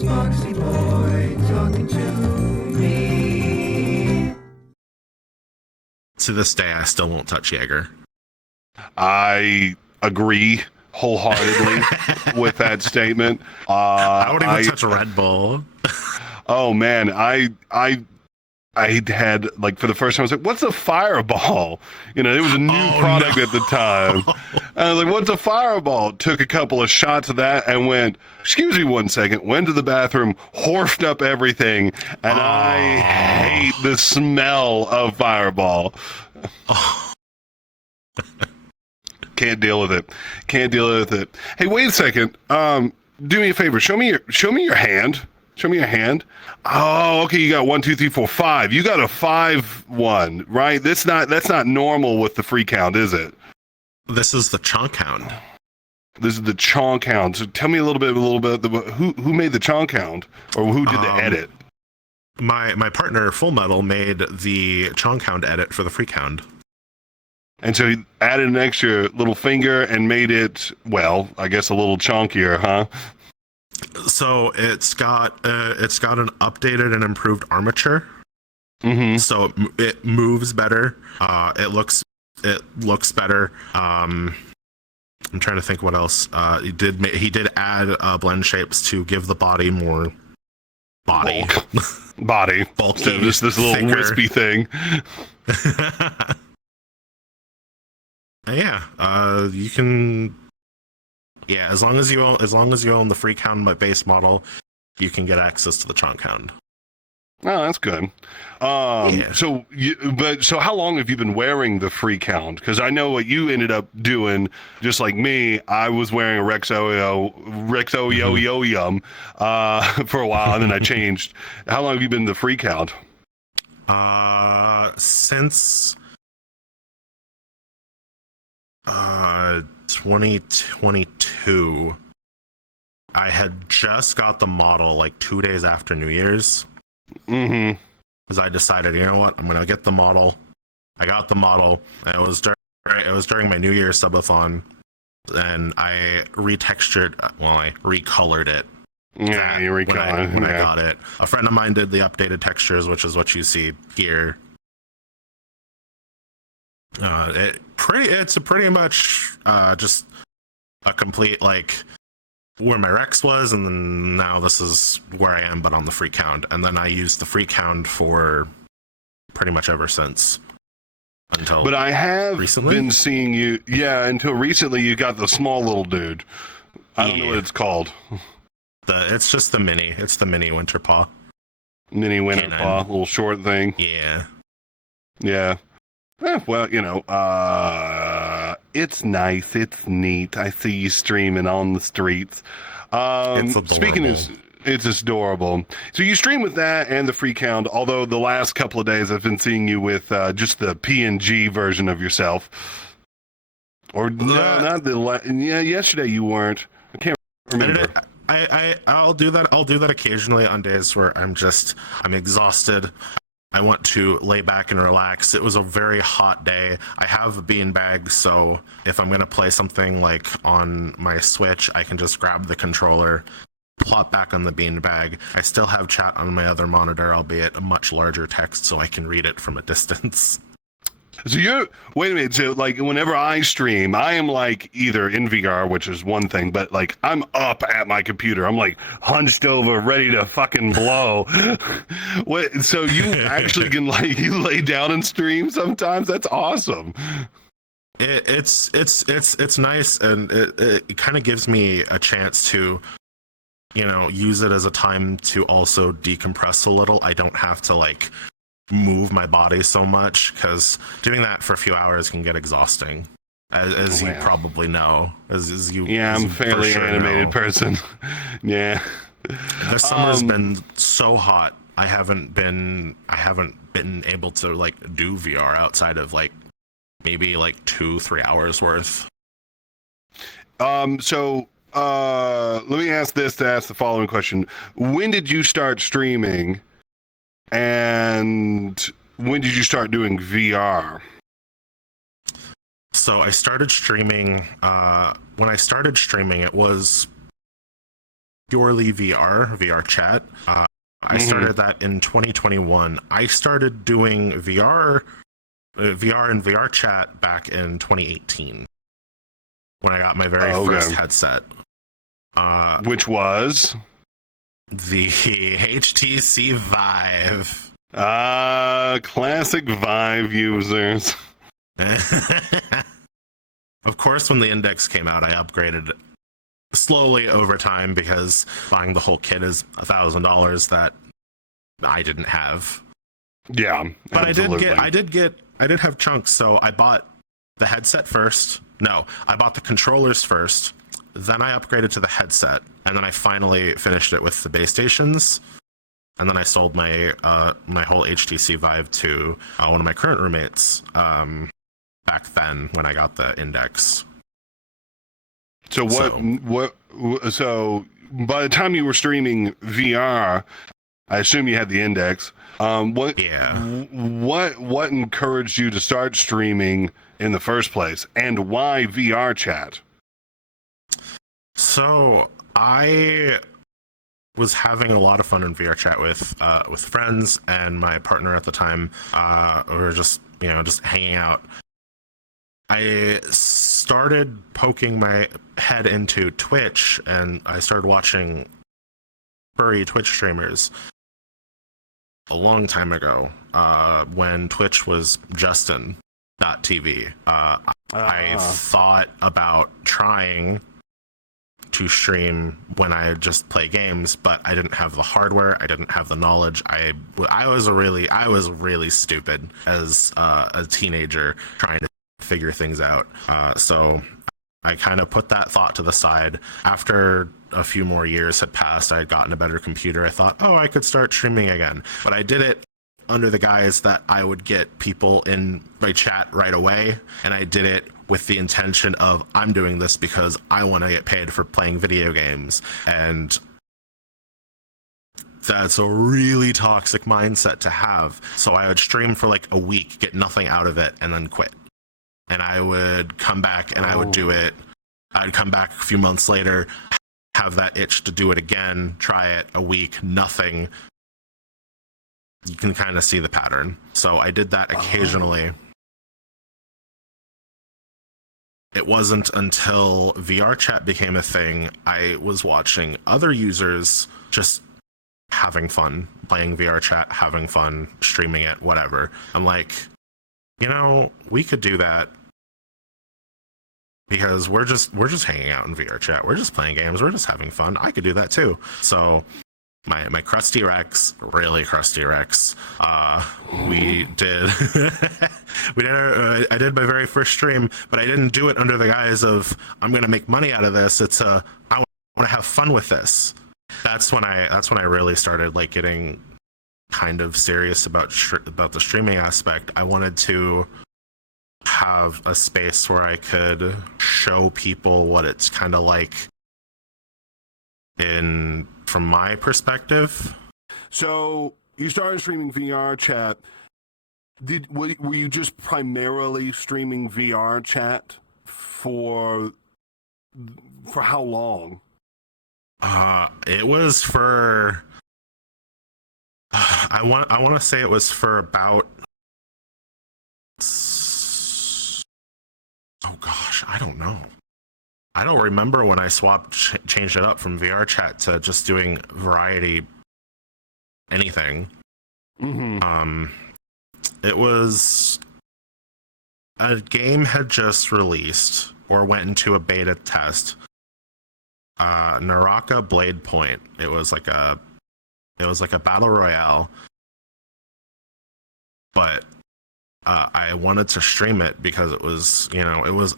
It's Foxxyboi talking to me. To this day, I still won't touch Jaeger. I agree wholeheartedly with that statement. I won't even touch a Red Bull. Oh man, I had, like, for the first time, I was like, what's a Fireball? You know, it was a new product at the time. And I was like, what's a Fireball? Took a couple of shots of that and went, excuse me one second, went to the bathroom, horfed up everything, and I hate the smell of Fireball. Can't deal with it. Can't deal with it. Hey, wait a second. Do me a favor. Show me your hand. Show me your hand. Oh, okay. You got 1, 2, 3, 4, 5. You got a 5-1, right? That's not normal with the free count, is it? This is the Chonkhound. This is the Chonkhound. So tell me a little bit who made the Chonkhound, or who did the edit? My partner Full Metal made the Chonkhound edit for the free count. And so he added an extra little finger and made it, well, I guess a little chonkier, huh? So it's got an updated and improved armature. Mm-hmm. So it moves better. It looks better. I'm trying to think what else. He did add blend shapes to give the body more body. Body. Bulky, Instead of just this little thicker. wispy thing. Yeah. You can. Yeah, as long as you own the free count base model, you can get access to the Chonkhound. Oh, that's good. Yeah. So how long have you been wearing the free count? Because I know what you ended up doing, just like me. I was wearing a Rexo-Yo-Yum for a while, and then I changed. How long have you been the free count? Since 2022. I had just got the model like 2 days after New Year's. Mm-hmm. Because I decided, you know what, I'm gonna get the model. I got the model. It was during my New Year's subathon, and I I recolored it. Yeah, you recolored when I got it. A friend of mine did the updated textures, which is what you see here. It's pretty much just a complete, like, where my Rex was, and then now this is where I am, but on the free count. And then I used the free count for pretty much ever since. But I have been seeing you, until recently you got the small little dude. I don't know what it's called. It's just the mini. It's the mini winter paw. Mini winter paw, little short thing. Yeah. Yeah. Well, it's nice. It's neat. I see you streaming on the streets. It's adorable. It's adorable. So you stream with that and the free count, although the last couple of days I've been seeing you with just the PNG version of yourself. Or no, not the yesterday you weren't. I can't remember. I'll do that. I'll do that occasionally on days where I'm exhausted. I want to lay back and relax. It was a very hot day. I have a beanbag, so if I'm going to play something like on my Switch, I can just grab the controller, plop back on the beanbag. I still have chat on my other monitor, albeit a much larger text, so I can read it from a distance. So wait a minute, so like whenever I stream, I am like either in VR, which is one thing, but like I'm up at my computer. I'm like hunched over, ready to fucking blow. So you actually can you lay down and stream sometimes? That's awesome. It's nice, and it kind of gives me a chance to, use it as a time to also decompress a little. I don't have to move my body so much, because doing that for a few hours can get exhausting, as you probably know. As you, I'm a fairly animated person. Yeah. This summer's been so hot. I haven't been able to do VR outside of maybe 2-3 hours worth. So let me ask the following question. When did you start streaming? And when did you start doing VR? So I started streaming, when I started streaming, it was purely VR chat. I started that in 2021. I started doing VR and VR chat back in 2018 when I got my very first headset. Which was the HTC Vive. Classic Vive users. Of course, when the Index came out, I upgraded slowly over time because buying the whole kit is $1,000 that I didn't have. Yeah, but absolutely. I did have chunks. So I bought the headset first. No, I bought the controllers first. Then I upgraded to the headset, and then I finally finished it with the base stations. And then I sold my my whole HTC Vive to one of my current roommates back then when I got the Index. So So by the time you were streaming VR, I assume you had the Index. What encouraged you to start streaming in the first place, and why VR chat? So I was having a lot of fun in VR chat with friends and my partner at the time. We were just hanging out. I started poking my head into Twitch, and I started watching furry Twitch streamers a long time ago when Twitch was Justin.tv. I thought about trying to stream when I just play games, but I didn't have the hardware, I didn't have the knowledge. I was really stupid as a teenager trying to figure things out. So I kind of put that thought to the side. After a few more years had passed, I had gotten a better computer. I thought, I could start streaming again. But I did it under the guise that I would get people in my chat right away. And I did it with the intention of, I'm doing this because I want to get paid for playing video games. And that's a really toxic mindset to have. So I would stream for like a week, get nothing out of it, and then quit. And I would come back and I would do it. I'd come back a few months later, have that itch to do it again, try it a week, nothing. You can kind of see the pattern. So I did that occasionally. It wasn't until VR chat became a thing, I was watching other users just having fun, playing VR chat, having fun, streaming it, whatever. I'm like, we could do that because we're just hanging out in VR chat. We're just playing games. We're just having fun. I could do that too. So my crusty Rex, really crusty Rex, we did I did my very first stream, but I didn't do it under the guise of I'm going to make money out of this. It's I want to have fun with this. That's when I really started like getting kind of serious about the streaming aspect. I wanted to have a space where I could show people what it's kind of like from my perspective. So you started streaming VR chat. Were you just primarily streaming VR chat for how long? It was for I want to say it was for about I don't know. I don't remember when I changed it up from VR chat to just doing variety anything. Mm-hmm. It was a game had just released or went into a beta test. Naraka Blade Point. It was like a battle royale, but I wanted to stream it because it was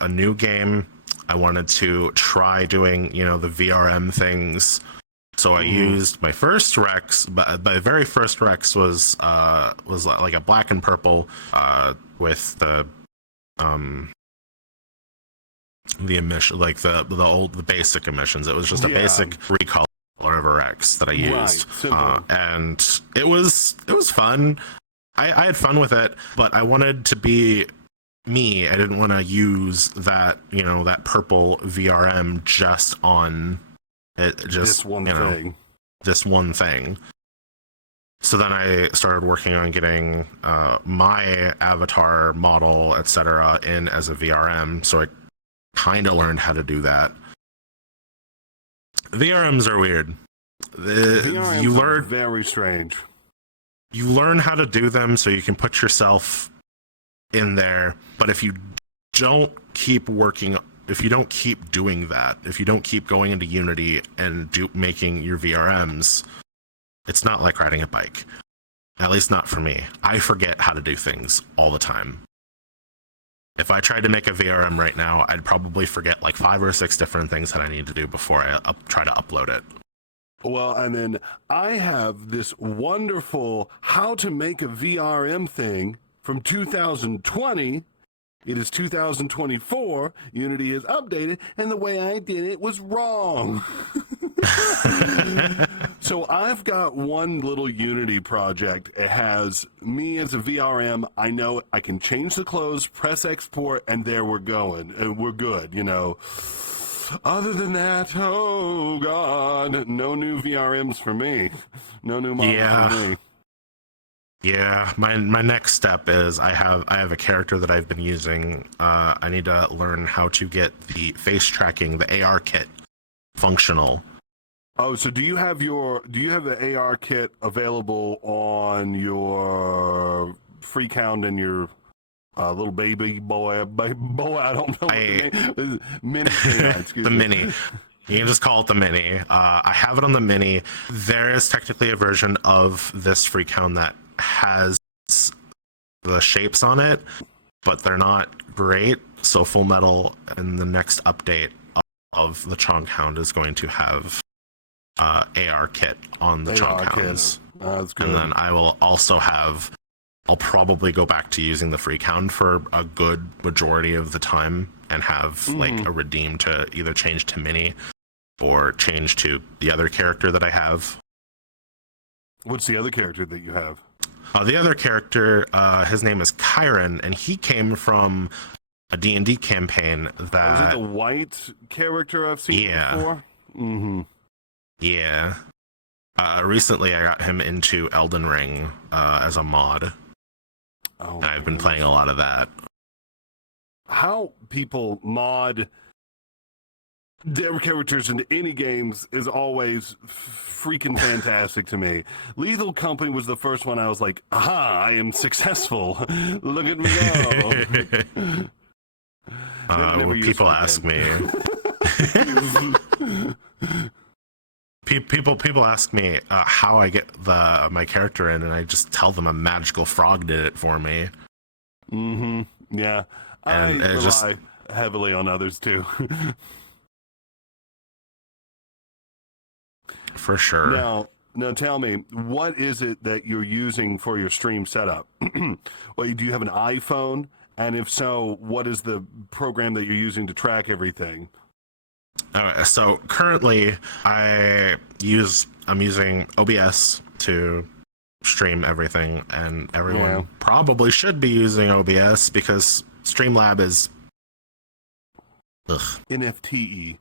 a new game. I wanted to try doing the VRM things. So I used my first Rex, but my very first Rex was like a black and purple with the emission, like the basic emissions. It was just a basic recolor of a Rex that I used, and it was fun. I had fun with it, but I wanted to be me. I didn't want to use that that purple VRM just on It just This one thing. This one thing. So then I started working on getting my avatar model, etc., in as a VRM. So I kind of learned how to do that. VRMs are weird. VRMs You are learn very strange. You learn how to do them so you can put yourself in there. But if you don't keep working, if you don't keep doing that, if you don't keep going into Unity and making your VRMs, it's not like riding a bike. At least not for me. I forget how to do things all the time. If I tried to make a VRM right now, I'd probably forget like 5 or 6 different things that I need to do before I try to upload it. Well, and then I have this wonderful how to make a VRM thing from 2020. It is 2024. Unity is updated, and the way I did it was wrong. So I've got one little Unity project. It has me as a VRM. I know I can change the clothes, press export, and there we're going. And we're good, you know. Other than that, oh God, no new VRMs for me. No new models for me. Yeah, my next step is I have a character that I've been using. I need to learn how to get the face tracking, the AR kit, functional. Oh, so do you have the AR kit available on your Freecount and your little baby boy? I don't know what the name is. Mini. Excuse The me. mini. You can just call it the mini. I have it on the mini. There is technically a version of this Freecount that has the shapes on it, but they're not great. So Full Metal in the next update of the Chonkhound is going to have AR kit on the Chonkhounds. That's good. And then I will also have, I'll probably go back to using the Freecount for a good majority of the time and have like a redeem to either change to mini or change to the other character that I have. What's the other character that you have? The other character, his name is Kyron, and he came from a D&D campaign that... Is it the white character I've seen before? Mm-hmm. Yeah. Recently, I got him into Elden Ring as a mod. Oh, and I've been playing a lot of that. How people mod their characters into any games is always freaking fantastic to me. Lethal Company was the first one I was like, aha, I am successful. Look at me go. People ask me. People ask me how I get my character in, and I just tell them a magical frog did it for me. Mm-hmm. Yeah. And I rely heavily on others too. For sure. Now tell me, what is it that you're using for your stream setup? Well, do you have an iPhone? And if so, what is the program that you're using to track everything? So currently I'm using OBS to stream everything, and everyone probably should be using OBS because Streamlab is NFTE.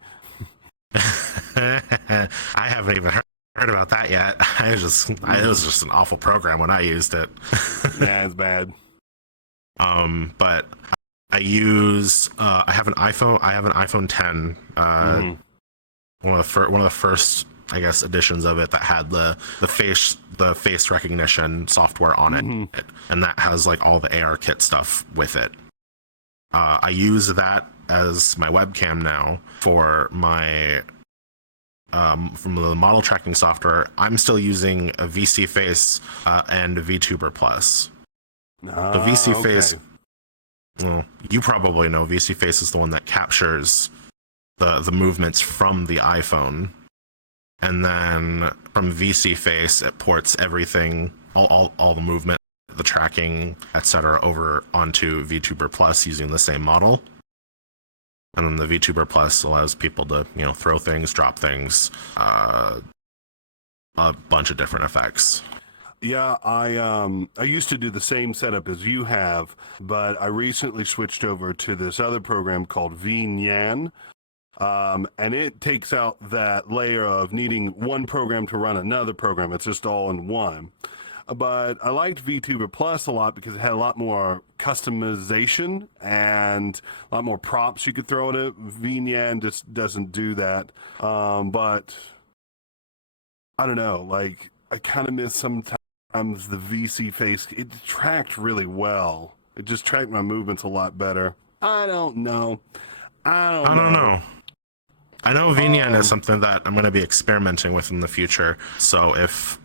I haven't even heard about that yet. It was just an awful program when I used it. Yeah, it's bad. But I use I have an iPhone 10. One of the first, I guess, editions of it that had the face recognition software on it, and that has like all the AR kit stuff with it. I use that as my webcam now for my from the model tracking software. I'm still using a VC Face and a VTuber Plus. The VC Face, well, you probably know VC Face is the one that captures the movements from the iPhone, and then from VC Face it ports everything, all the movement, the tracking, etc., over onto VTuber Plus using the same model. And then the VTuber Plus allows people to, throw things, drop things, a bunch of different effects. Yeah, I used to do the same setup as you have, but I recently switched over to this other program called VNyan. And it takes out that layer of needing one program to run another program. It's just all in one. But I liked VTuber Plus a lot because it had a lot more customization and a lot more props you could throw at it. VNyan just doesn't do that. But I don't know, like I kind of miss sometimes the VC face. It tracked really well. It just tracked my movements a lot better. I don't know. I don't know. I know VNyan is something that I'm going to be experimenting with in the future. So if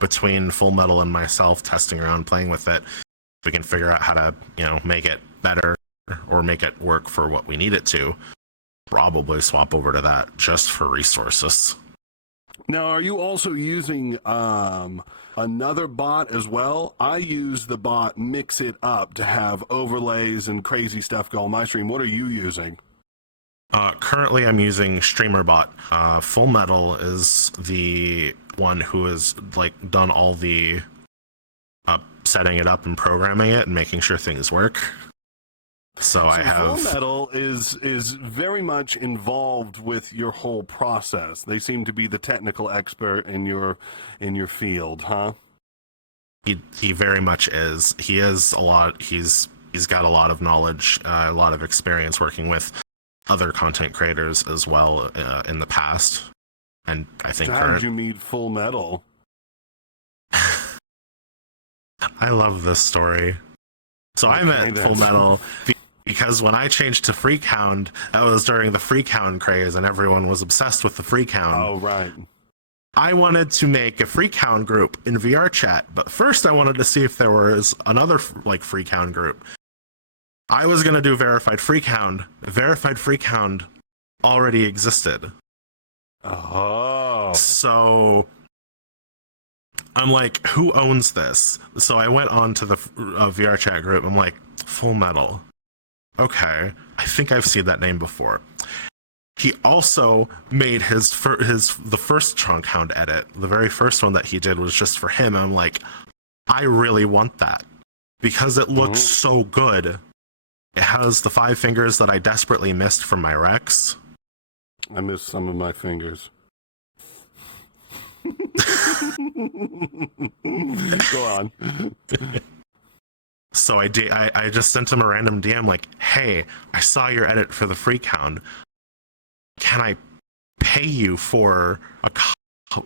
between Full Metal and myself testing around playing with it, we can figure out how to, make it better or make it work for what we need it to, probably swap over to that just for resources. Now, are you also using another bot as well? I use the bot Mix It Up to have overlays and crazy stuff go on my stream. What are you using? Currently, I'm using StreamerBot. Full Metal is the one who has done all the setting it up and programming it and making sure things work. So I have. Full Metal is very much involved with your whole process. They seem to be the technical expert in your field, huh? He very much is. He is a lot. He's got a lot of knowledge, a lot of experience working with other content creators as well in the past, and I think. How did you meet Full Metal? I love this story. So I met Full Metal because when I changed to Freakhound, that was during the Freakhound craze, and everyone was obsessed with the Freakhound. Oh, right. I wanted to make a Freakhound group in VRchat, but first I wanted to see if there was another Freakhound group. I was going to do Verified Freakhound. Verified Freakhound already existed. Oh. So I'm like, who owns this? So I went on to the VRchat group. I'm like, Full Metal. Okay, I think I've seen that name before. He also made the first Chonkhound edit. The very first one that he did was just for him. I'm like, I really want that because it looks so good. It has the 5 fingers that I desperately missed from my Rex. I missed some of my fingers. Go on. So I just sent him a random DM like, hey, I saw your edit for the Freakhound. Can I pay you for a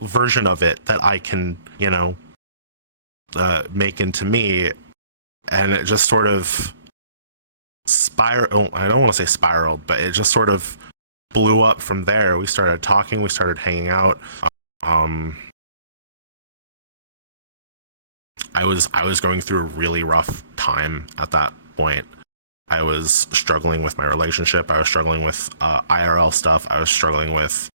version of it that I can, make into me? And it just sort of I don't want to say spiraled, but it just sort of blew up from there. We started talking, we started hanging out. I was going through a really rough time at that point. I was struggling with my relationship. I was struggling with IRL stuff. I was struggling with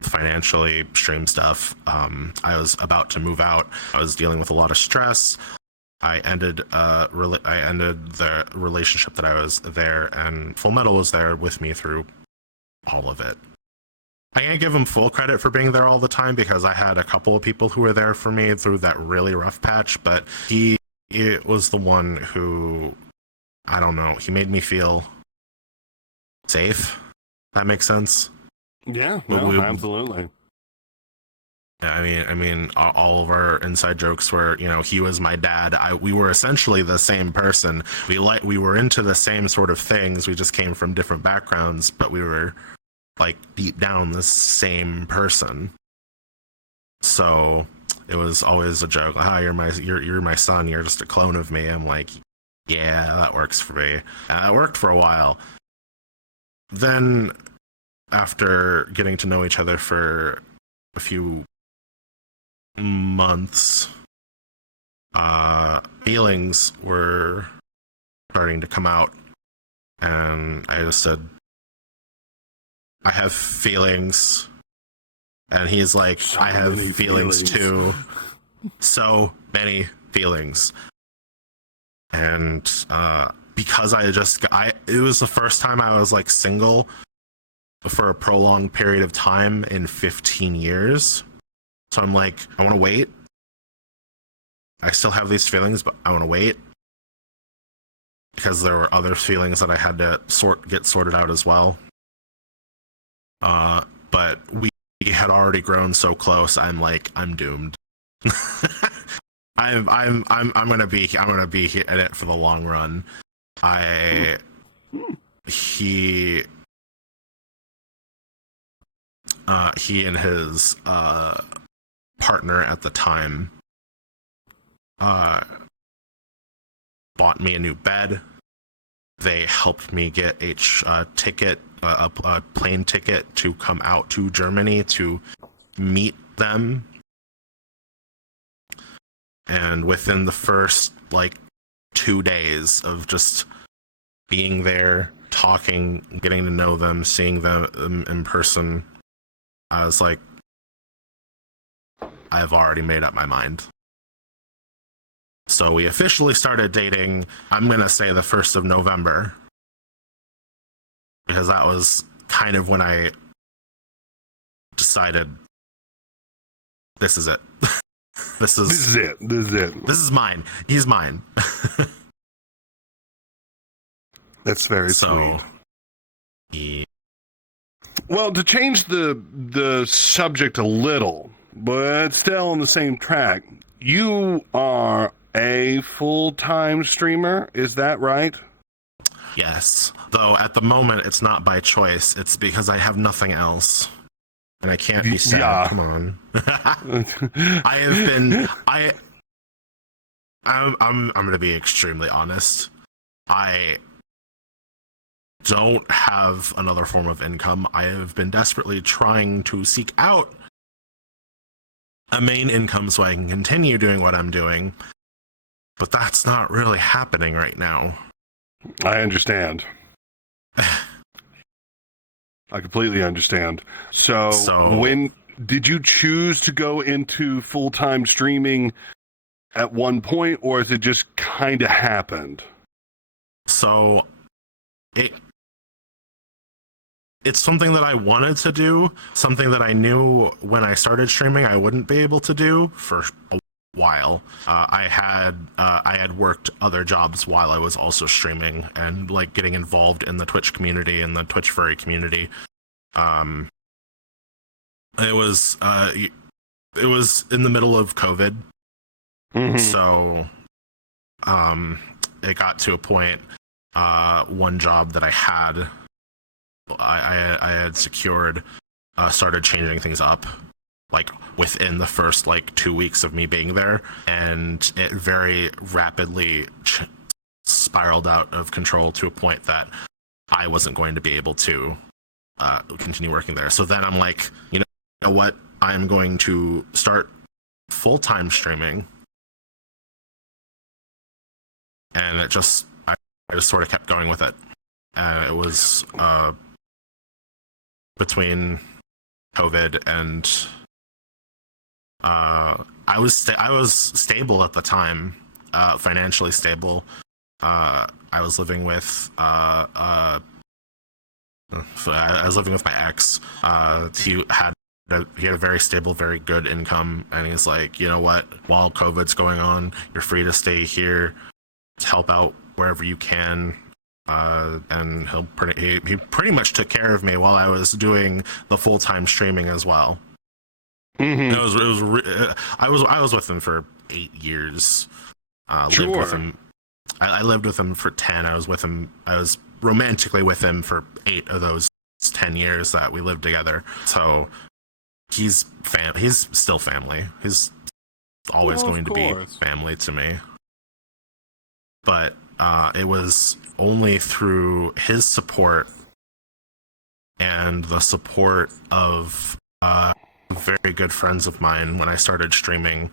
financially stream stuff. I was about to move out. I was dealing with a lot of stress. I ended the relationship that I was there, and Full Metal was there with me through all of it. I can't give him full credit for being there all the time because I had a couple of people who were there for me through that really rough patch, but he was the one who, I don't know, he made me feel safe. That makes sense? Yeah, no, absolutely. I mean, all of our inside jokes were, he was my dad. We were essentially the same person. We were into the same sort of things. We just came from different backgrounds, but we were deep down the same person. So it was always a joke. You're my son. You're just a clone of me. I'm like, yeah, that works for me. And it worked for a while. Then after getting to know each other for a few months, feelings were starting to come out, and I just said, I have feelings. And he's like, I have feelings too. So many feelings. And because it was the first time I was single for a prolonged period of time in 15 years. So I'm like, I want to wait. I still have these feelings, but I want to wait. because there were other feelings that I had to get sorted out as well. But we had already grown so close. I'm like, I'm doomed. I'm gonna be in it for the long run. He and his partner at the time bought me a new bed. They helped me get a plane ticket to come out to Germany to meet them. And within the first 2 days of just being there, talking, getting to know them, seeing them in person, I was like, I've already made up my mind. So we officially started dating, I'm going to say the 1st of November. Because that was kind of when I decided, this is it. This is it. This is mine. He's mine. That's very sweet. Well, to change the subject a little, but still on the same track, you are a full-time streamer, is that right? Yes. Though at the moment it's not by choice, it's because I have nothing else. And I can't be sad. Yeah. Come on. I'm going to be extremely honest. I don't have another form of income. I have been desperately trying to seek out a main income so I can continue doing what I'm doing. But that's not really happening right now. I understand. I completely understand. So when did you choose to go into full-time streaming at one point, or has it just kind of happened? So it's something that I wanted to do, something that I knew when I started streaming I wouldn't be able to do for a while. I had worked other jobs while I was also streaming and getting involved in the Twitch community and the Twitch furry community. It was in the middle of COVID. Mm-hmm. So it got to a point, one job that I had secured started changing things up within the first 2 weeks of me being there, and it very rapidly spiraled out of control to a point that I wasn't going to be able to continue working there. So then I'm like, you know what, I'm going to start full-time streaming, and I just sort of kept going with it. It was between COVID and I was stable at the time, financially stable. I was living with I was living with my ex. He had a very stable, very good income, and he's like, you know what? While COVID's going on, you're free to stay here, to help out wherever you can. And he pretty much took care of me while I was doing the full-time streaming as well. Mm-hmm. I was with him for 8 years. Sure. Lived with him. I lived with him for 10. I was romantically with him for 8 of those 10 years that we lived together. So he's still family. He's always going to be family to me. But it was only through his support and the support of very good friends of mine when I started streaming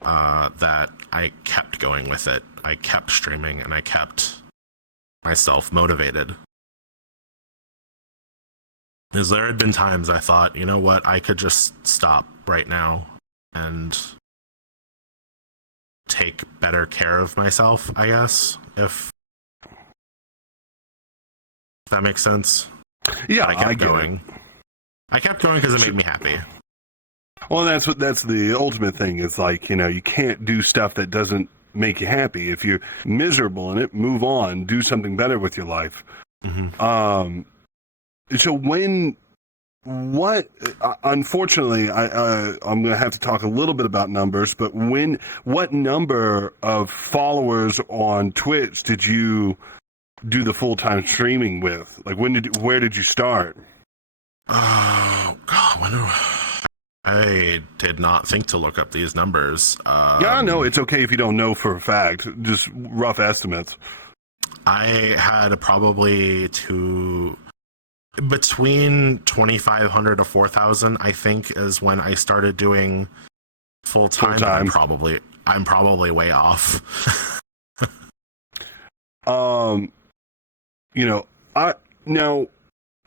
that I kept going with it. I kept streaming and I kept myself motivated. Because there had been times I thought, you know what, I could just stop right now and take better care of myself, I guess, if that makes sense. Yeah, I kept going. I kept going because it made me happy. Well, that's the ultimate thing. Is you can't do stuff that doesn't make you happy. If you're miserable in it, move on, do something better with your life. So unfortunately, I'm going to have to talk a little bit about numbers, but what number of followers on Twitch did you do the full-time streaming with? Like, where did you start? Oh God, I did not think to look up these numbers. Yeah, no, it's okay if you don't know for a fact. Just rough estimates. I had probably between 2,500 to 4,000. I think is when I started doing full time. I'm probably way off. Now,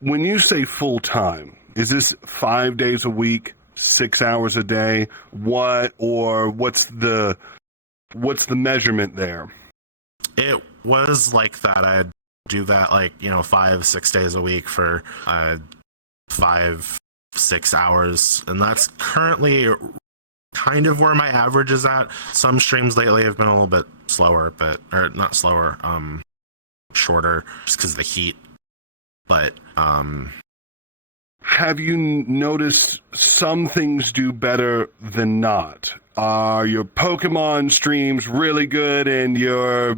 when you say full time, is this 5 days a week, 6 hours a day? What's the measurement there? It was like that. I'd do that 5-6 days a week for 5-6 hours, and that's currently kind of where my average is at. Some streams lately have been a little bit slower, or not slower, shorter, just because of the heat. But have you noticed some things do better than not? Are your Pokemon streams really good and your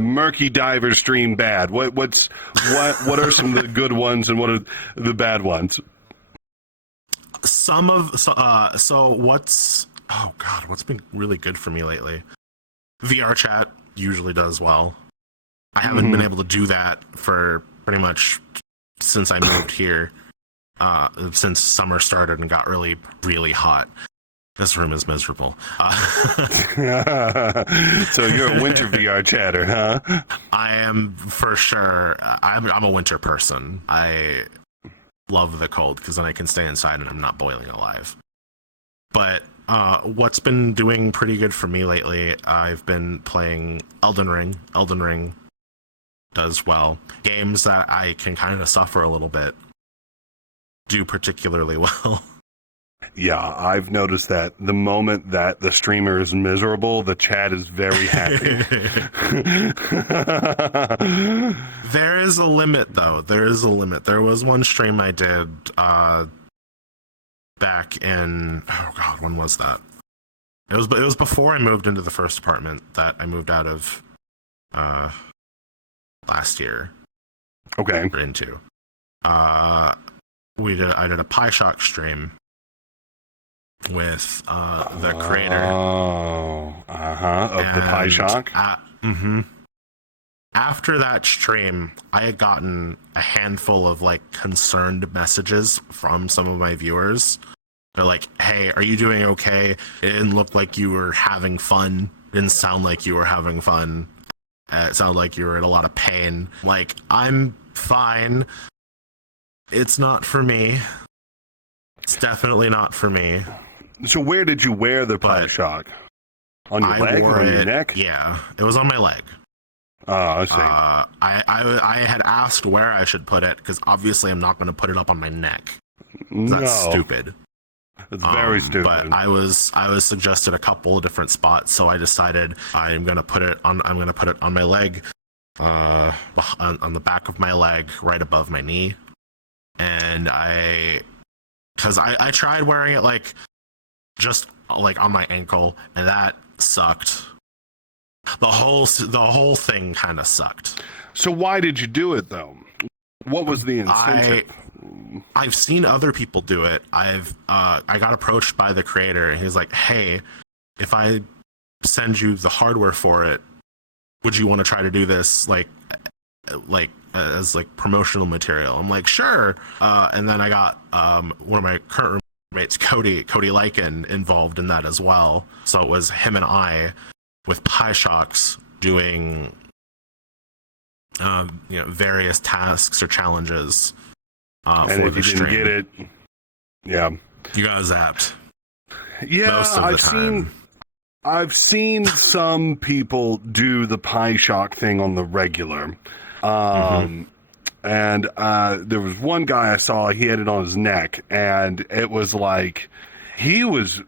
Murky Diver stream bad? What are some of the good ones and what are the bad ones? What's been really good for me lately? VRChat usually does well. I haven't been able to do that for pretty much since I moved here, since summer started and got really, really hot. This room is miserable. So you're a winter VR chatter, huh? I am for sure. I'm a winter person. I love the cold because then I can stay inside and I'm not boiling alive. But what's been doing pretty good for me lately, I've been playing Elden Ring. Elden Ring does well. Games that I can kind of suffer a little bit do particularly well. Yeah, I've noticed that the moment that the streamer is miserable, the chat is very happy. There is a limit, though. There is a limit. There was one stream I did back in... Oh, God, when was that? It was before I moved into the first apartment that I moved out of last year. Okay. Into. I did a PieShock stream with the creator. Of the PieShock. After that stream, I had gotten a handful of concerned messages from some of my viewers. They're like, "Hey, are you doing okay? It didn't look like you were having fun. It didn't sound like you were having fun. It sounded like you were in a lot of pain." I'm fine. It's not for me. It's definitely not for me. So where did you wear the PieShock? On your leg or on your neck? Yeah, it was on my leg. Oh, I see. I had asked where I should put it because obviously I'm not going to put it up on my neck. That's stupid. It's very stupid. But I was suggested a couple of different spots, so I decided I'm going to put it on my leg, on the back of my leg, right above my knee, and because I tried wearing it just on my ankle, and that sucked. The whole thing kind of sucked. So why did you do it though? What was the incentive? I've seen other people do it. I got approached by the creator, and he's like, "Hey, if I send you the hardware for it, would you want to try to do this as promotional material?" I'm like, "Sure." And then I got one of my current roommates, Cody Lycan, involved in that as well. So it was him and I with PieShocks doing various tasks or challenges and for if the you stream. didn't get it, yeah, you got zapped. Yeah, I've seen some people do the PieShock thing on the regular. And there was one guy I saw, he had it on his neck, and it was like he was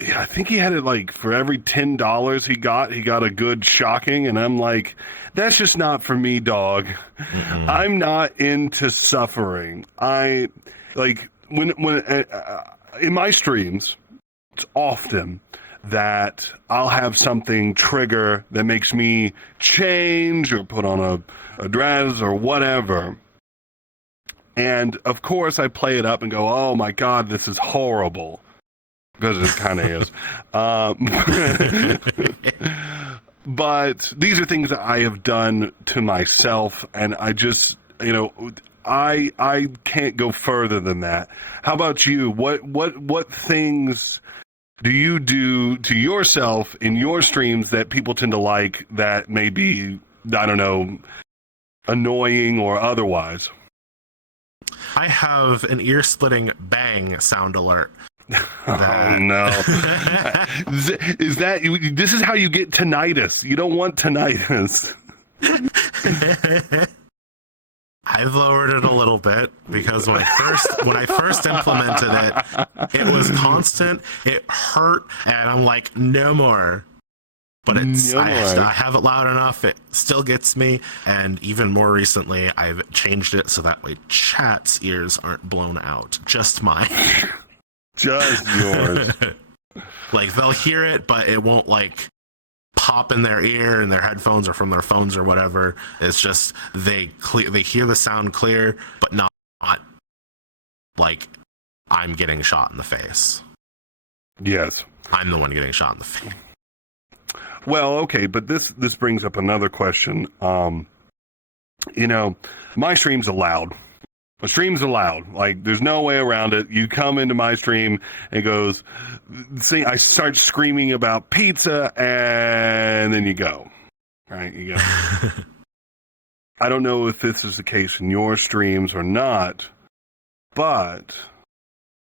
Yeah, I think he had it like for every $10 he got a good shocking, and I'm like, that's just not for me, dog. I'm not into suffering. I like when in my streams, it's often that I'll have something trigger that makes me change or put on a dress or whatever. And of course, I play it up and go, "Oh my God, this is horrible." Because it kind of is. But these are things that I have done to myself, and I just, I can't go further than that. How about you? What things do you do to yourself in your streams that people tend to like that may be, I don't know, annoying or otherwise? I have an ear-splitting bang sound alert. Oh no! Is that this is how you get tinnitus? You don't want tinnitus. I've lowered it a little bit because when I first implemented it was constant. It hurt, and I'm like, no more. But I have it loud enough. It still gets me, and even more recently, I've changed it so that way chat's ears aren't blown out, just mine. Just yours. Like they'll hear it, but it won't like pop in their ear in their headphones or from their phones or whatever. It's just they hear the sound clear, but not like I'm getting shot in the face. Yes, I'm the one getting shot in the face. Well, okay, but this brings up another question. My streams are loud. My stream's allowed. Like, there's no way around it. You come into my stream and it goes, see, I start screaming about pizza, and then you go. Right? You go. I don't know if this is the case in your streams or not, but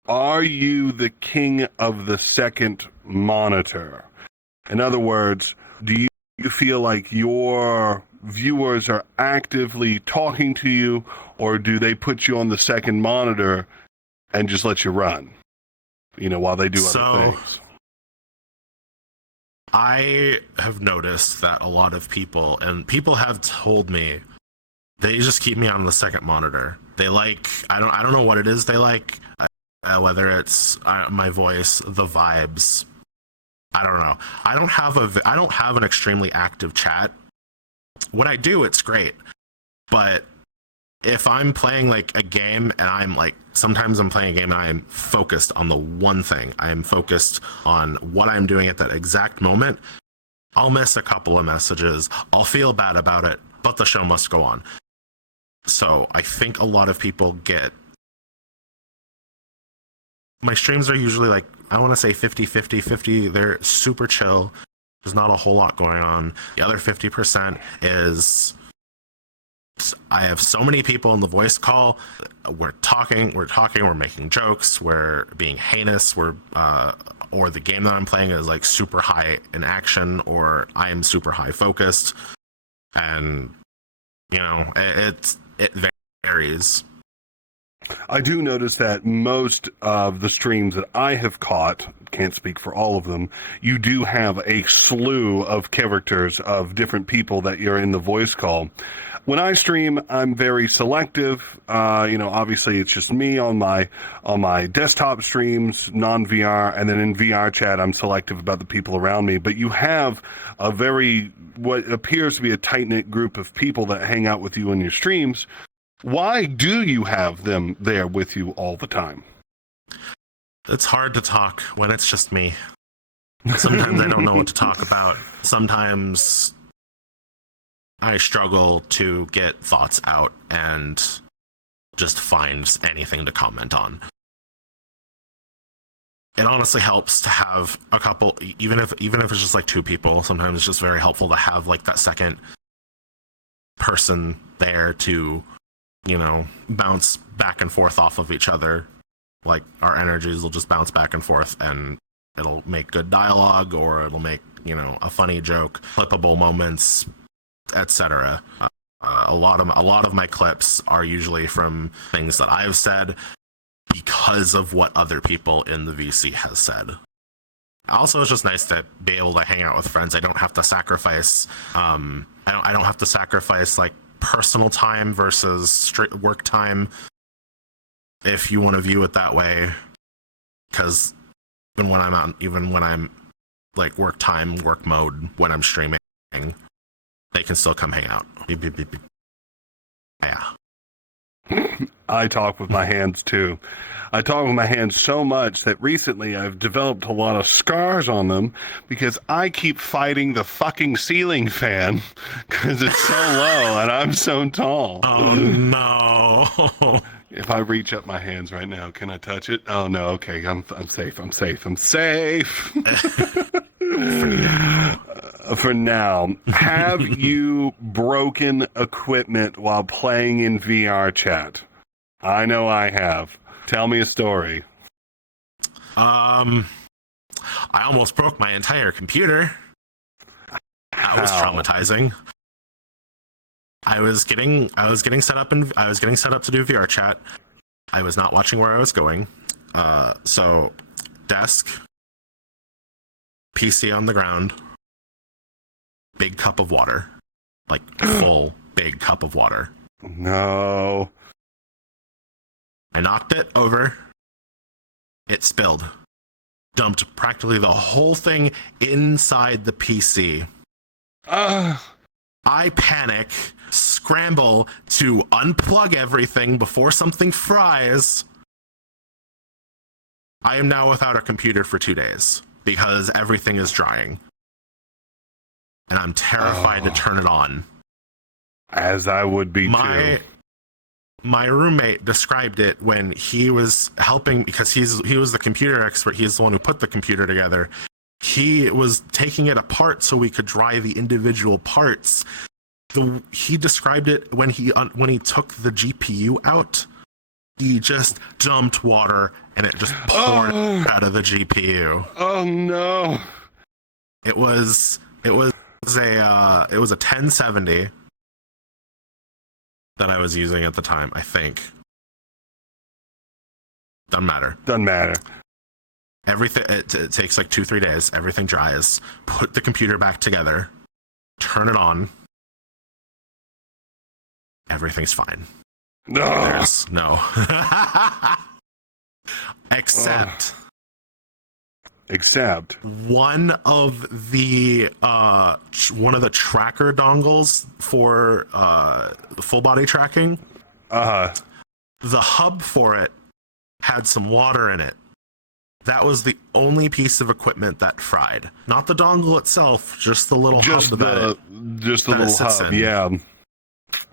are you the king of the second monitor? In other words, do you feel like your viewers are actively talking to you, or do they put you on the second monitor and just let you run, while they do other things? I have noticed that a lot of people have told me they just keep me on the second monitor. They like, I don't know what it is they like, whether it's my voice, the vibes. I don't know. I don't have an extremely active chat. When I do, it's great. But if I'm playing like a game and sometimes I'm playing a game and I am focused on the one thing, I am focused on what I'm doing at that exact moment, I'll miss a couple of messages. I'll feel bad about it, but the show must go on. So I think a lot of people my streams are usually like, I want to say 50. They're super chill. There's not a whole lot going on. The other 50% is I have so many people in the voice call. We're talking, we're making jokes, we're being heinous, or the game that I'm playing is like super high in action, or I am super high focused. And it varies. I do notice that most of the streams that I have caught, can't speak for all of them, you do have a slew of characters of different people that you're in the voice call. When I stream, I'm very selective. Obviously it's just me on my desktop streams, non-VR, and then in VR chat, I'm selective about the people around me. But you have a what appears to be a tight-knit group of people that hang out with you in your streams. Why do you have them there with you all the time? It's hard to talk when it's just me. Sometimes I don't know what to talk about. Sometimes I struggle to get thoughts out and just find anything to comment on. It honestly helps to have a couple, even if it's just like two people. Sometimes it's just very helpful to have like that second person there to bounce back and forth off of each other. Like our energies will just bounce back and forth, and it'll make good dialogue, or it'll make a funny joke, clippable moments, etc. A lot of my clips are usually from things that I've said because of what other people in the VC has said. Also, it's just nice to be able to hang out with friends. I don't have to sacrifice. I don't have to sacrifice like personal time versus straight work time. If you want to view it that way, because even when I'm like work time, work mode, when I'm streaming, they can still come hang out. Beep, beep, beep, beep. Yeah. I talk with my hands too. I talk with my hands so much that recently I've developed a lot of scars on them because I keep fighting the fucking ceiling fan because it's so low and I'm so tall. Oh no. If I reach up my hands right now, can I touch it? Oh no, okay, I'm safe. I'm safe. For now, have you broken equipment while playing in VR chat? I know I have. Tell me a story. I almost broke my entire computer. That was traumatizing. I was getting set up to do VR chat. I was not watching where I was going. So desk, PC on the ground, big cup of water, like full big cup of water. No. I knocked it over. It spilled. Dumped practically the whole thing inside the PC. I panic, scramble to unplug everything before something fries. I am now without a computer for 2 days because everything is drying. And I'm terrified to turn it on. As I would be too. My roommate described it when he was helping, because he was the computer expert. He's the one who put the computer together. He was taking it apart so we could dry the individual parts. He described it when he took the GPU out. He just dumped water and it just poured out of the GPU. Oh no! It was a 1070 that I was using at the time, I think. Doesn't matter. Everything, it takes like 2-3 days. Everything dries. Put the computer back together. Turn it on. Everything's fine. No. There's no. Except one of the tracker dongles for full body tracking. The hub for it had some water in it. That was the only piece of equipment that fried. Not the dongle itself, just the little hub the little hub. Yeah.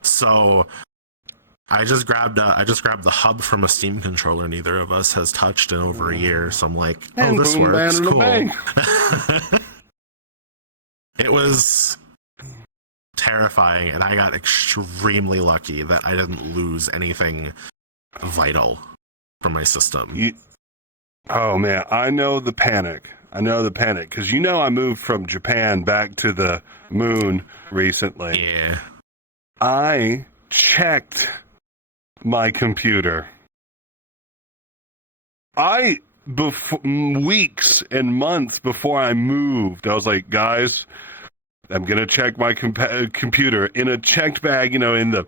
So I just grabbed the hub from a Steam controller neither of us has touched in over a year. So I'm like, oh, this works. Cool. It was terrifying, and I got extremely lucky that I didn't lose anything vital from my system. Oh man, I know the panic because I moved from Japan back to the moon recently. Yeah. I checked my computer. Weeks and months before I moved, I was like, guys, I'm going to check my computer in a checked bag, in the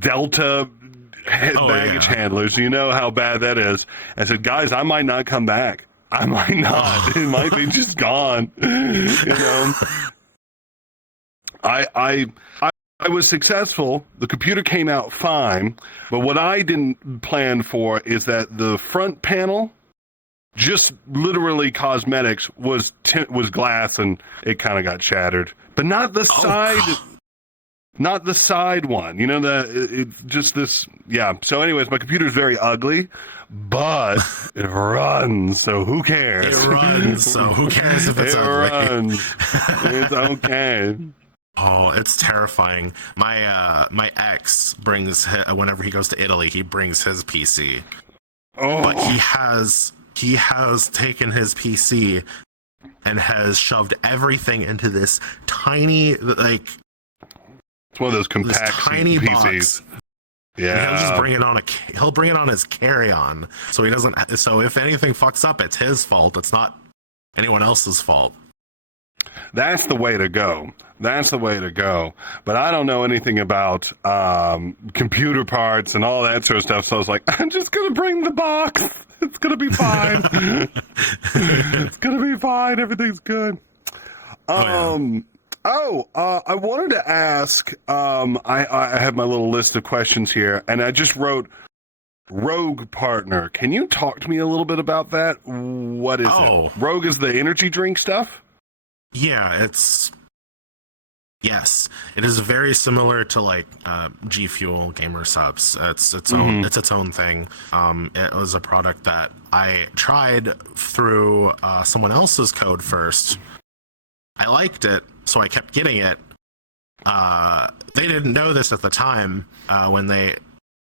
Delta baggage handlers. You know how bad that is. I said, guys, I might not come back. I might not. It might be just gone. I was successful. The computer came out fine, but what I didn't plan for is that the front panel, just literally cosmetics, was glass and it kind of got shattered. But not the side one. It's just this. Yeah. So, anyways, my computer's very ugly, but it runs. So who cares? It runs. So who cares if it's ugly? Runs. It's okay. Oh, it's terrifying. My ex brings whenever he goes to Italy, he brings his PC. Oh. But he has taken his PC and has shoved everything into this tiny, like, it's one of those compact tiny PCs. Box. Yeah. He'll bring it on his carry-on. So he doesn't. So if anything fucks up, it's his fault. It's not anyone else's fault. That's the way to go. That's the way to go. But I don't know anything about computer parts and all that sort of stuff. So I was like, I'm just going to bring the box. It's going to be fine. It's going to be fine. Everything's good. I wanted to ask, I have my little list of questions here, and I just wrote Rogue Partner. Can you talk to me a little bit about that? What is it? Rogue is the energy drink stuff? Yeah, yes, it is very similar to like G Fuel Gamer Subs. It's its own thing. It was a product that I tried through someone else's code first. I liked it, so I kept getting it. They didn't know this at the time. When they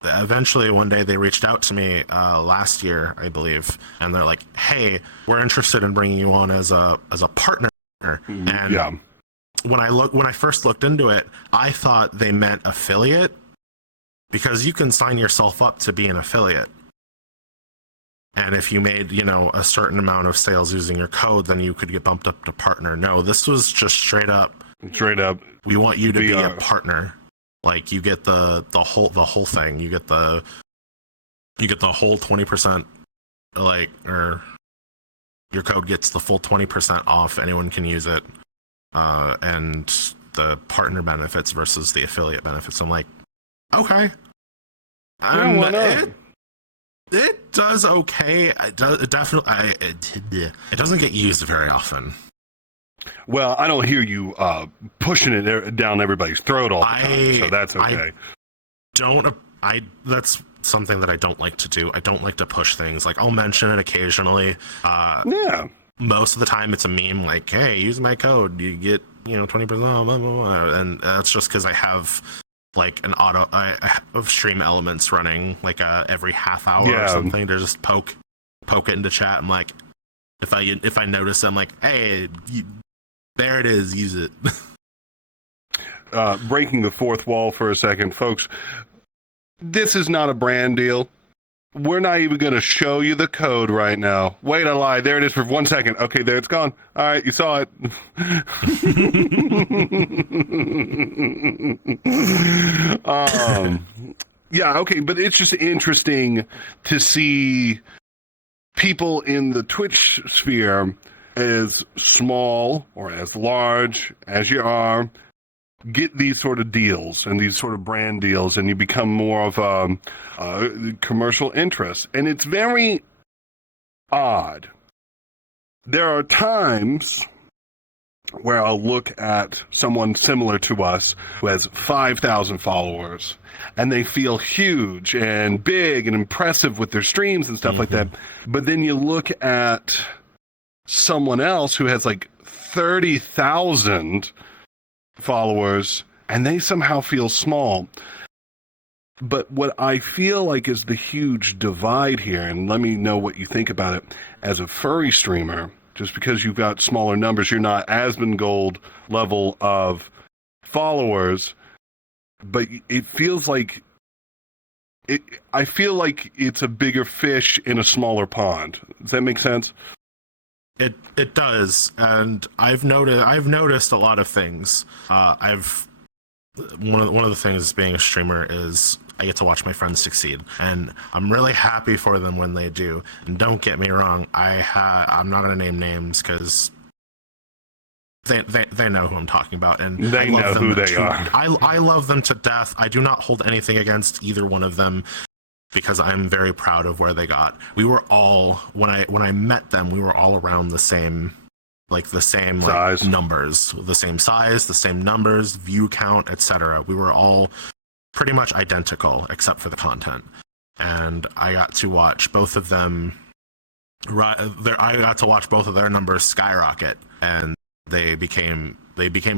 eventually one day they reached out to me last year, I believe, and they're like, "Hey, we're interested in bringing you on as a partner." And when I first looked into it, I thought they meant affiliate, because you can sign yourself up to be an affiliate. And if you made, a certain amount of sales using your code, then you could get bumped up to partner. No, this was just straight up. We want you to be a partner. Like, you get the whole thing. You get the whole 20%, or your code gets the full 20% off. Anyone can use it. And the partner benefits versus the affiliate benefits. I'm like, okay. Why not? It does okay. It doesn't get used very often. Well, I don't hear you pushing it down everybody's throat all the time, so that's okay. That's something that I don't like to do. I don't like to push things. Like, I'll mention it occasionally. Yeah. Most of the time it's a meme like, hey, use my code, you get 20%, blah, blah, blah. And that's just because I have like I have stream elements running like every half hour or something to just poke it into chat. I'm like, if I notice, I'm like, hey, there it is, use it. Breaking the fourth wall for a second, folks. This is not a brand deal. We're not even going to show you the code right now. Wait, I lied. There it is for 1 second. Okay, there it's gone. All right, you saw it. Yeah, okay, but it's just interesting to see people in the Twitch sphere, as small or as large as you are, get these sort of deals and these sort of brand deals, and you become more of a commercial interest. And it's very odd. There are times where I'll look at someone similar to us who has 5,000 followers, and they feel huge and big and impressive with their streams and stuff like that. But then you look at someone else who has like 30,000 followers, and they somehow feel small. But what I feel like is the huge divide here, and let me know what you think about it, as a furry streamer, just because you've got smaller numbers, you're not Asmongold level of followers, but it feels like I feel like it's a bigger fish in a smaller pond. Does that make sense? It does, and I've noticed a lot of things. One of the things being a streamer is I get to watch my friends succeed, and I'm really happy for them when they do. And don't get me wrong, I'm not gonna name names because they know who I'm talking about, and they know who they are. I love them to death. I do not hold anything against either one of them, because I'm very proud of where they got. We were all, when I met them, we were all around the same size. Like, numbers, the same size, the same numbers, view count, etc. We were all pretty much identical except for the content. And I got to watch both of them. I got to watch both of their numbers skyrocket, and they became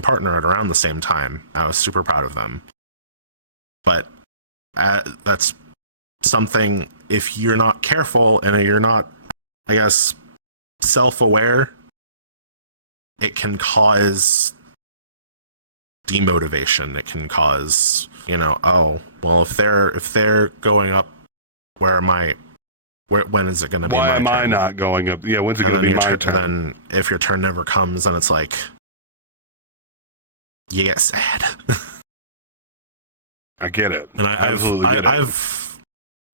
partner at around the same time. I was super proud of them. But that's something, if you're not careful and you're not, I guess, self-aware, it can cause demotivation. It can cause, oh, well, if they're going up where my when is it going to be Why my am I turn? not going up? Yeah, when's it And going to then be your my turn- turn? Then if your turn never comes, then it's like you get sad. I get it. And Absolutely get it.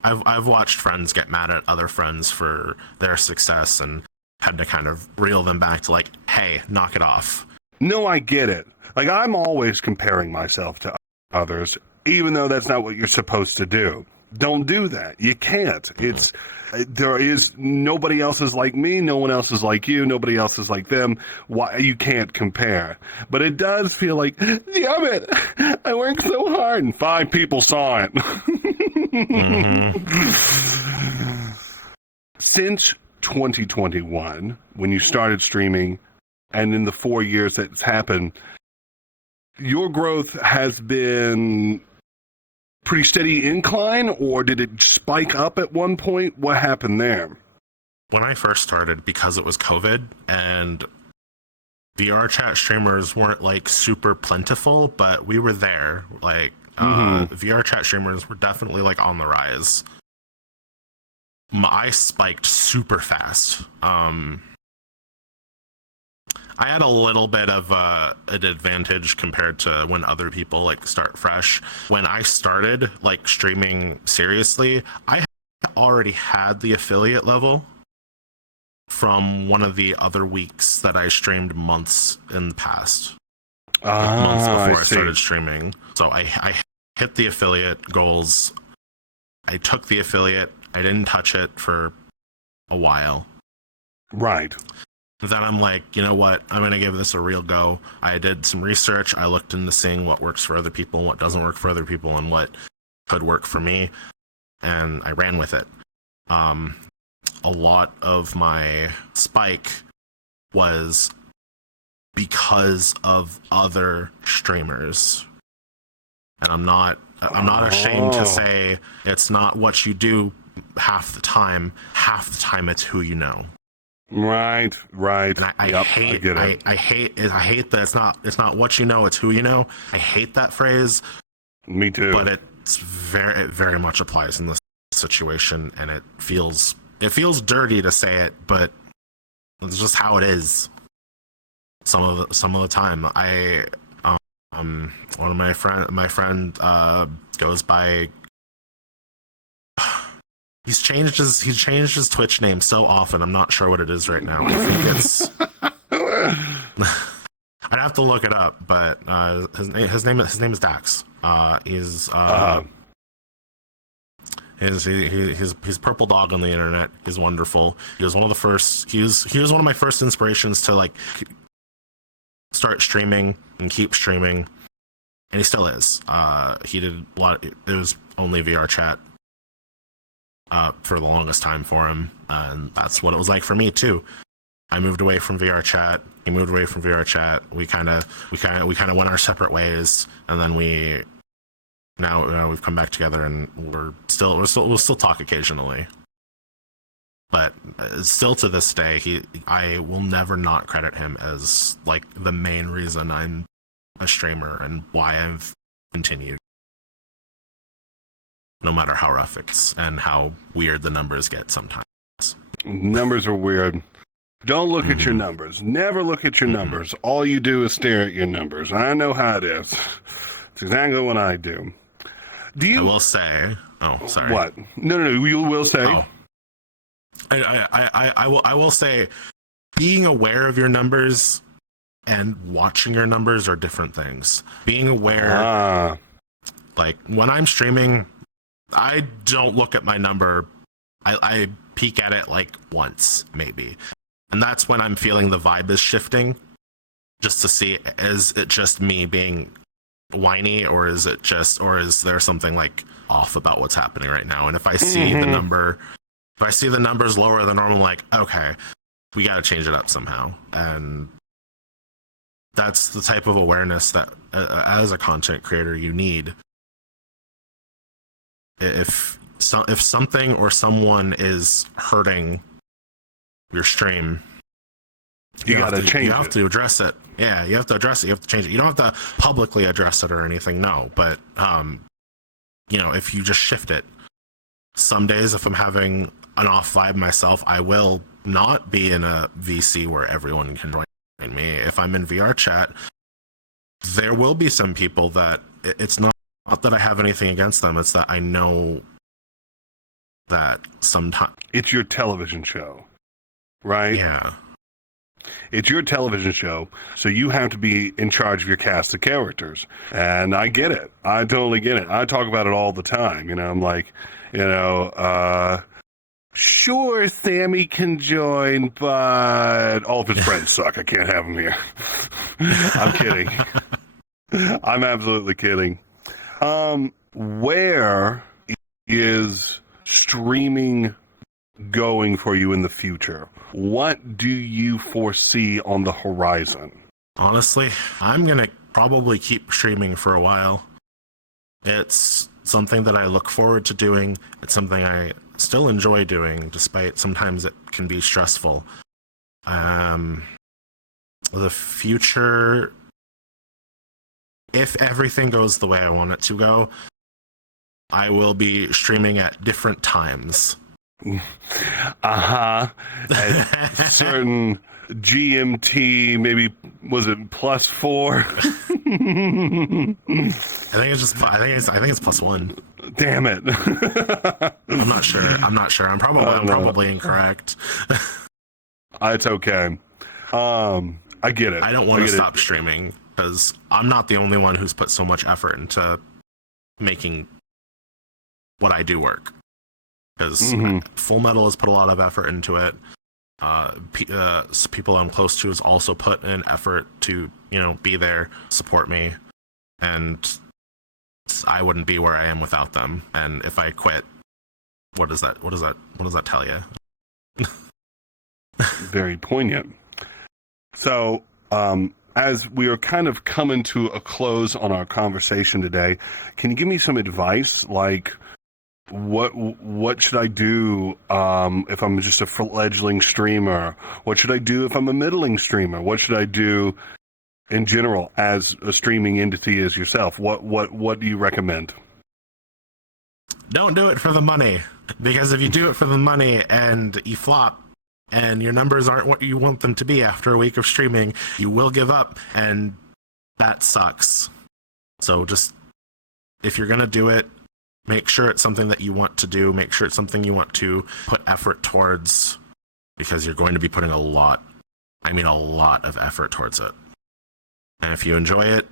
I've watched friends get mad at other friends for their success and had to kind of reel them back to like, hey, knock it off. No, I get it. Like, I'm always comparing myself to others, even though that's not what you're supposed to do. Don't do that. You can't. It's there is nobody else is like me. No one else is like you. Nobody else is like them. Why you can't compare? But it does feel like, damn it! I worked so hard, and 5 people saw it. Since 2021, when you started streaming, and in the 4 years that's happened, your growth has been pretty steady incline, or did it spike up at one point? What happened there? When I first started, because it was COVID and VRchat streamers weren't like super plentiful, but we were there. Like VRchat streamers were definitely like on the rise. I spiked super fast. I had a little bit of an advantage compared to when other people like start fresh. When I started like streaming seriously, I already had the affiliate level from one of the other weeks that I streamed months in the past. Months before I started streaming. So I hit the affiliate goals. I took the affiliate. I didn't touch it for a while. Right. Then I'm like, you know what? I'm going to give this a real go. I did some research. I looked into seeing what works for other people and what doesn't work for other people and what could work for me. And I ran with it. A lot of my spike was because of other streamers. And I'm not ashamed to say it's not what you do half the time. Half the time it's who you know. Right. And I hate get it. I hate that it's not what you know, it's who you know. I hate that phrase. Me too. But it very much applies in this situation, and it feels dirty to say it, but it's just how it is. Some of the time, one of my friend goes by. He's changed his Twitch name so often. I'm not sure what it is right now. I think it's. I'd have to look it up, but his name is Dax. He's purple dog on the internet. He's wonderful. He was one of the first. He was one of my first inspirations to like start streaming and keep streaming, and he still is. He did a lot. It was only VRchat. For the longest time for him, and that's what it was like for me too. I moved away from VRchat. He moved away from VRchat. We kind of went our separate ways, and then we've come back together, and we'll still talk occasionally. But still to this day, I will never not credit him as like the main reason I'm a streamer and why I've continued. No matter how rough it's and how weird the numbers get sometimes. Numbers are weird. Don't look at your numbers. Never look at your numbers. All you do is stare at your numbers. I know how it is. It's exactly what I do. I will say. Oh, sorry. What? No. You will say. Oh. I will say, being aware of your numbers and watching your numbers are different things. Being aware, like when I'm streaming, I don't look at my number. I peek at it like once, maybe. And that's when I'm feeling the vibe is shifting. Just to see, is it just me being whiny, or is there something like off about what's happening right now? And if I see the number, if I see the numbers lower than normal, I'm like, okay, we got to change it up somehow. And that's the type of awareness that as a content creator you need. If something or someone is hurting your stream, you got to change it. You have to address it. Yeah, you have to address it. You have to change it. You don't have to publicly address it or anything. No, but if you just shift it, some days, if I'm having an off vibe myself, I will not be in a VC where everyone can join me. If I'm in VRchat, there will be some people that it's not that I have anything against them. It's that I know that sometimes It's your television show, right? yeah. It's your television show, so you have to be in charge of your cast of characters. And I get it. I totally get it. I talk about it all the time. You know, I'm like, sure, Sammy can join, but all of his friends suck. I can't have him here. I'm kidding. I'm absolutely kidding. Where is streaming going for you in the future? What do you foresee on the horizon? Honestly, I'm going to probably keep streaming for a while. It's something that I look forward to doing. It's something I still enjoy doing, despite sometimes it can be stressful. The future, if everything goes the way I want it to go, I will be streaming at different times. At certain GMT, maybe was it +4? I think it's +1. Damn it! I'm not sure. I'm probably incorrect. It's okay. I get it. I don't want to stop streaming because I'm not the only one who's put so much effort into making what I do work. Because Full Metal has put a lot of effort into it. People I'm close to has also put in effort to, be there, support me, and I wouldn't be where I am without them. And if I quit, what does that tell you? Very poignant. So, as we are kind of coming to a close on our conversation today, can you give me some advice? Like, what should I do if I'm just a fledgling streamer? What should I do if I'm a middling streamer? What should I do in general as a streaming entity as yourself? What do you recommend? Don't do it for the money, because if you do it for the money and you flop and your numbers aren't what you want them to be after a week of streaming, you will give up, and that sucks. So just, if you're gonna do it, make sure it's something that you want to do. Make sure it's something you want to put effort towards, because you're going to be putting a lot of effort towards it. And if you enjoy it,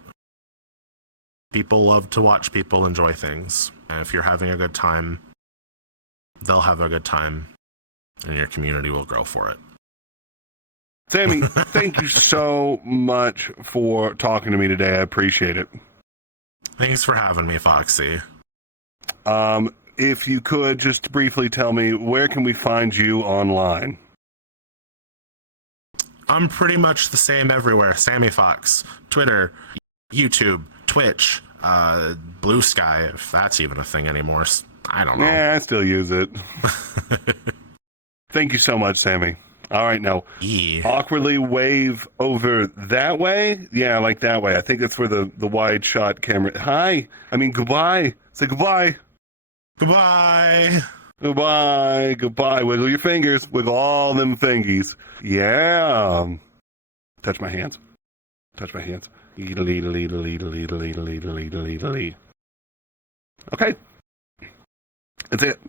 people love to watch people enjoy things. And if you're having a good time, they'll have a good time, and your community will grow for it. Sammy, thank you so much for talking to me today. I appreciate it. Thanks for having me, Foxy. If you could just briefly tell me, where can we find you online? I'm pretty much the same everywhere. SammiFawkes, Twitter, YouTube, Twitch, Blue Sky, if that's even a thing anymore. I don't know. Yeah, I still use it. Thank you so much, Sammy. All right, now, awkwardly wave over that way. Yeah, like that way. I think that's where the wide shot camera. Goodbye. Say goodbye. Goodbye. Goodbye. Goodbye. Wiggle your fingers. Wiggle all them fingies. Yeah. Touch my hands. Touch my hands. Okay. That's it.